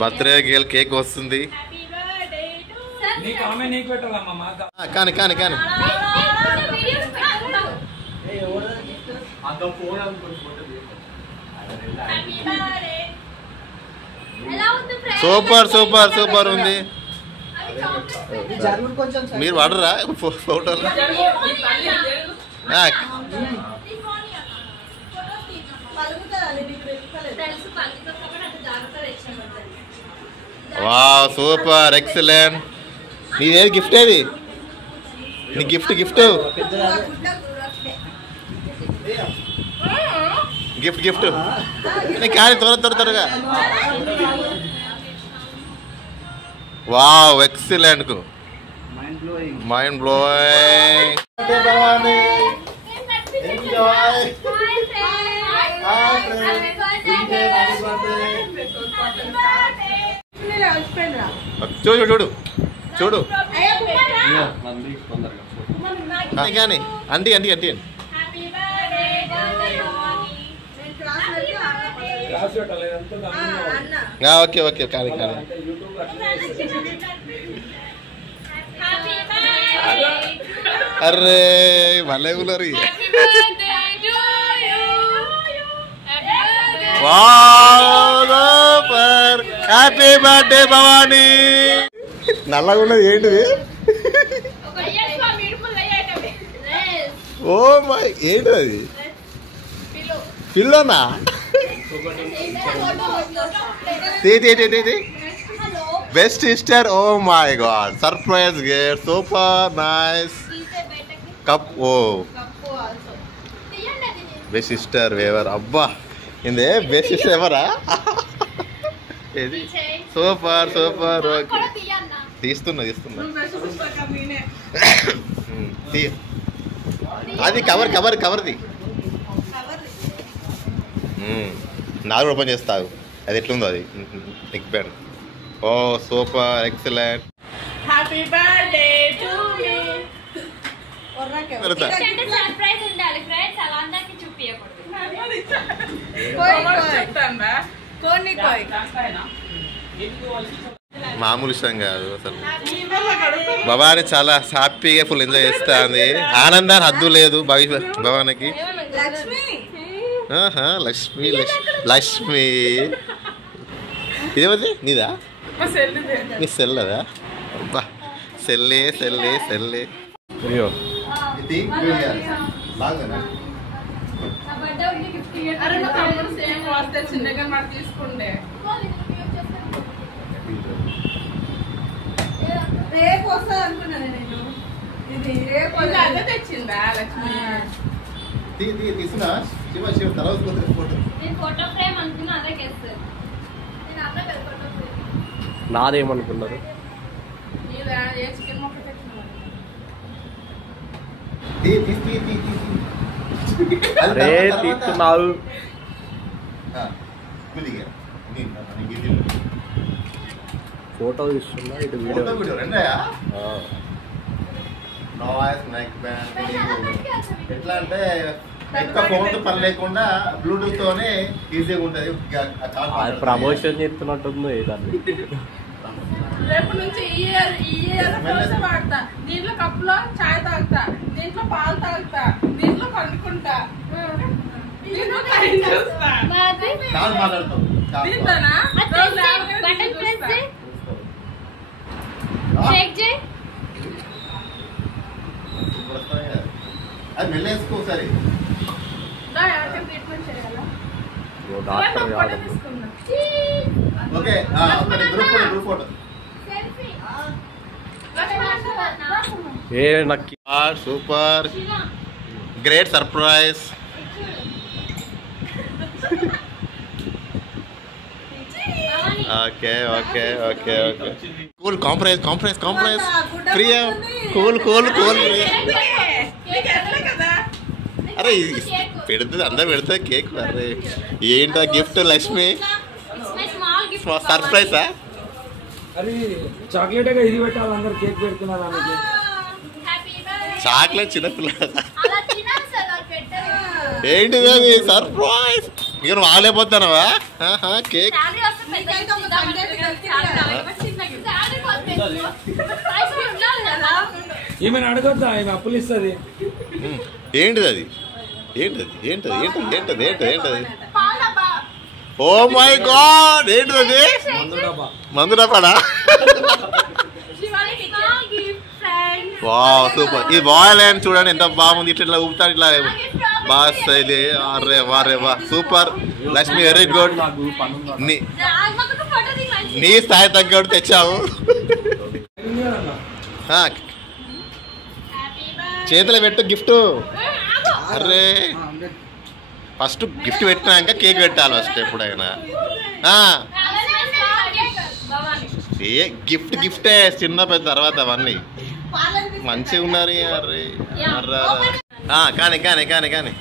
Birthday cake వస్తుంది. కానీ కానీ కానీ సూపర్ సూపర్ సూపర్ ఉంది. మీరు వాడరా ఫోటోలు? Wow super excellent. నీదేది గిఫ్ట్? ఏది నీ గిఫ్ట్? గిఫ్ట్ గిఫ్ట్ గిఫ్ట్ కానీ త్వరగా. Wow excellent, mind blowing. చూడు చూడు చూడు కానీ అంటీ అంటీ అంటీ ఓకే ఓకే కానీ కానీ అరే భలే ఉలరి. Happy birthday Bhavani. నల్లగా ఉన్నది ఏంటిది? ఓ మై ఏంటిది అది? పిల్లోనా? Best sister. Oh my god surprise gift super nice. Cup. Oh best sister వేవర్. అబ్బా ఇందే బెస్ట్ సిస్టర్ ఎవరా? ఏది? Super super. ఓకే తీస్తున్నా తీస్తున్నా. అది కవర్ కవర్ కవర్ది. నాకు ఓపెన్ చేస్తావు అది ఎట్లుందో అది neck band. Oh super excellent. Happy birthday to me. Surprise ఉండాలి ఫ్రెండ్స్, అలా అందరికి చూపియకూడదు. మామూలు విషయం కాదు అసలు. భవాని చాలా హ్యాపీగా ఫుల్ ఎంజాయ్ చేస్తుంది. ఆనందాన్ని హద్దు లేదు భవానికి. లక్ష్మి లక్ష్మి ఇదేమది నీదా? నీ సెల్ అదా? అబ్బా సెల్లే సెల్లే సెల్లే. అయ్యో రేపు వస్తా అనుకున్నాను నేను. ఇది రేపు అదే తెచ్చిందా లక్ష్మి? నాదేమనుకున్నారు? అరే తీస్తున్నావు. ఫోటో తీస్తున్నా ఇటు వీడియో. ఎట్లా అంటే ఎక్కువ ఫోన్తో పని లేకుండా బ్లూటూత్ తోనే ఈజీగా ఉంటుంది. ప్రమోషన్ చేస్తున్నట్టుంది దాన్ని. రేపు నుంచి వాడతా. దీంట్లో కప్పులో చాయ్ తాగుతా, దీంట్లో పాలు తాగుతా, దీంట్లో పండుకుంటా, దీంట్లో చూస్తా. దీంతోనా అది మెల్లేసుకో ఒకసారి. ట్రీట్మెంట్ చేయాలా? Okay group photo. ఏ నక్కి super great surprise. Okay okay okay okay cool compromise compromise compromise. Priya cool cool cool. అరే పెడుతుంది అందరూ పెడుతుంది కేక్. అరే ఏంటా గిఫ్ట్ లక్ష్మి? సర్ప్రైజా? అరే చాక్లెట్ ఇది పెట్టాలి, అందరు కేక్ పెడుతున్నారు. చాక్లెట్ చిన్నపిల్ల ఏంటిది అది సర్ప్రైజ్? ఇక నువ్వు ఆగలేకపోతున్నావా? కేక్ ఏమైనా అడగొద్దా? ఏమి అప్పులు ఇస్తుంది? ఏంటిది అది? ఏంటది ఏంటది ఏంటది ఏంటది ఏంటది ఏంటది? ఓ మై గాడ్, ఏంటిది అది? మందు డబ్బాడా? Wow super. ఈ బాయ్ లైన్ చూడండి ఎంత బాగుంది. ఇట్లా ఇట్లా ఊపుతాడు ఇట్లా బాస్. అరే వారే వా సూపర్. Lakshmi very good. నీ స్థాయి తగ్గట్టు తెచ్చావు. చేతిలో పెట్టు గిఫ్ట్. అరే ఫస్ట్ గిఫ్ట్ పెట్టినాక కేక్ పెట్టాలి ఫస్ట్ ఎప్పుడైనా. ఏ గిఫ్ట్ గిఫ్టే, చిన్న పెద్ద తర్వాత అవన్నీ మంచిగా ఉన్నారు. అరే కానీ కానీ కానీ కానీ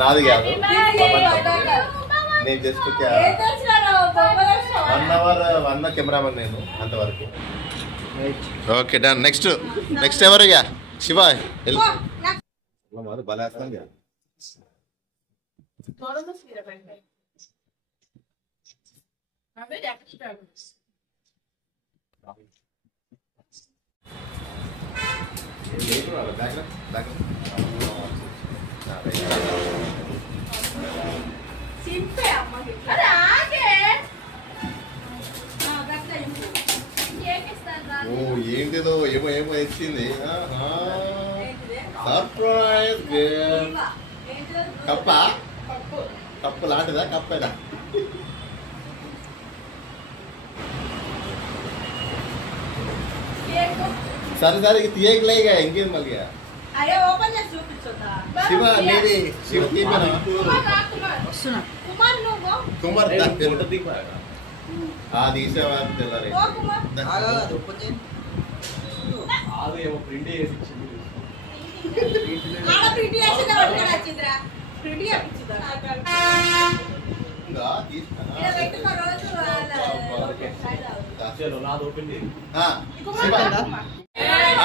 నాది కాదు. నేను జస్ట్ 1 అవర్ అన్న కెమెరామెన్ నేను అంతవరకు. Okay done. నెక్స్ట్ ఎవరు? ఇక శివ బలేస్తాను. ఏంటిదో ఏమో ఏమో ఇచ్చింది. సర్ప్రైజ్ కప్ప. కప్పు లాంటిదా? కప్పేదా? సరే సరే తీయకలేగా ఇంకేం మళ్ళీ. శివ నీది శివ కుమార్ తీసేవా తెల్లారి.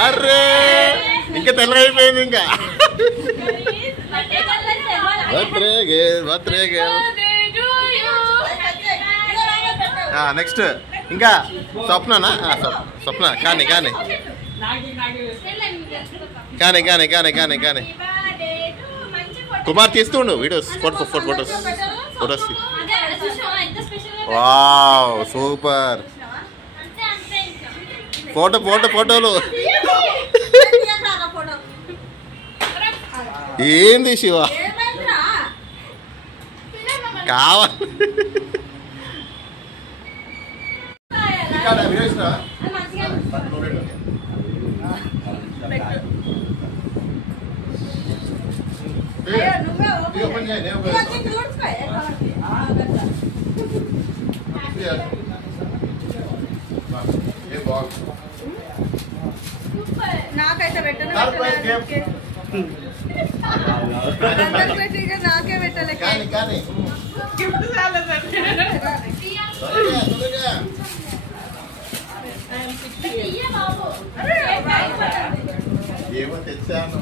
అరే ఇంకా తెల్లగైపోయింది. ఇంకా నెక్స్ట్ ఇంకా స్వప్ననా? స్వప్న కానీ కానీ కానీ కానీ కానీ కానీ కానీ కుమార్ తీస్తుండు వీడియోస్ ఫోటోస్. Wow super. ఫోటోలు ఏంది శివ కావాలి? నాకైతే పెట్టను. నాకే పెట్టలే. ఏమో తెచ్చాను.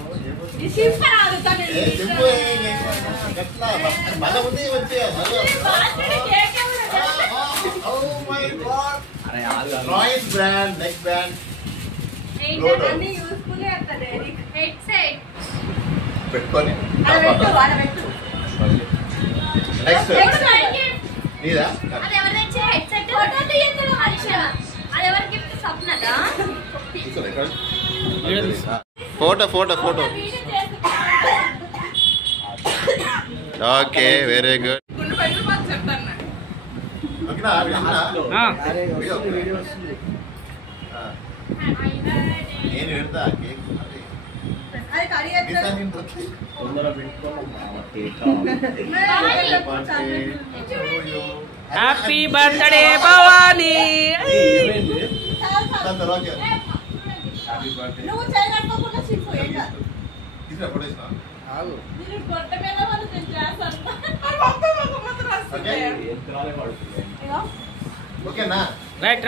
బ్రాండ్ నెక్స్ట్ బ్రాండ్ పెట్టుకొని నెక్స్ట్ నీదా? Photo okay very good. నేను పెడతా కేక్. Happy birthday Bhavani. ఓకేనా? రైట్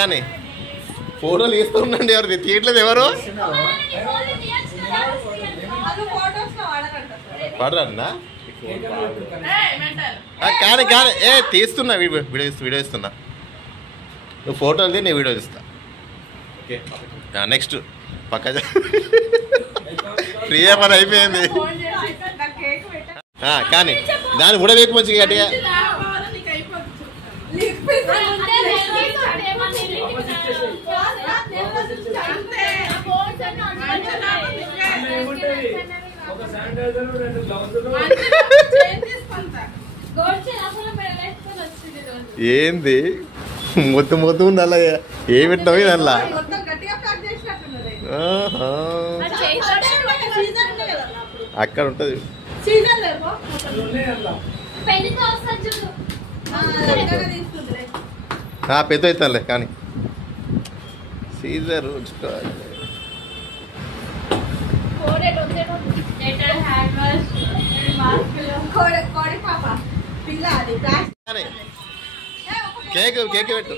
కానీ ఫోటోలు తీస్తుండండి ఎవరు తీయట్లేదు ఎవరు పడరన్నా కానీ కానీ తీస్తున్నా వీడియో ఇస్తున్నా నువ్వు ఫోటోలు తీ నేను వీడియో ఇస్తా నెక్స్ట్ పక్క ఫ్రీయా పని అయిపోయింది కానీ దాన్ని కూడా వేకు మంచిగా గట్టిగా ఏంది మొత్తం మొత్తం ఉంది అలా ఏమి పెట్టినావు ఇది అలా అక్కడ ఉంటది పెద్ద అవుతానులే కానీ సీజర్ కేక్ కేక్ పెట్టు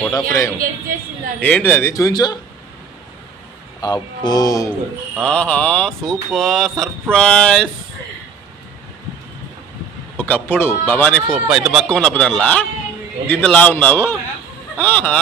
ఫోటో ఫ్రేమ్ ఏంటిది అది చూపించు అబ్బో ఆహా సూపర్ సర్ప్రైజ్ ఒకప్పుడు భవానీ ఇంత బక్క ఉన్నప్పుడు దానిలా దీంతో లా ఉన్నావు ఆహా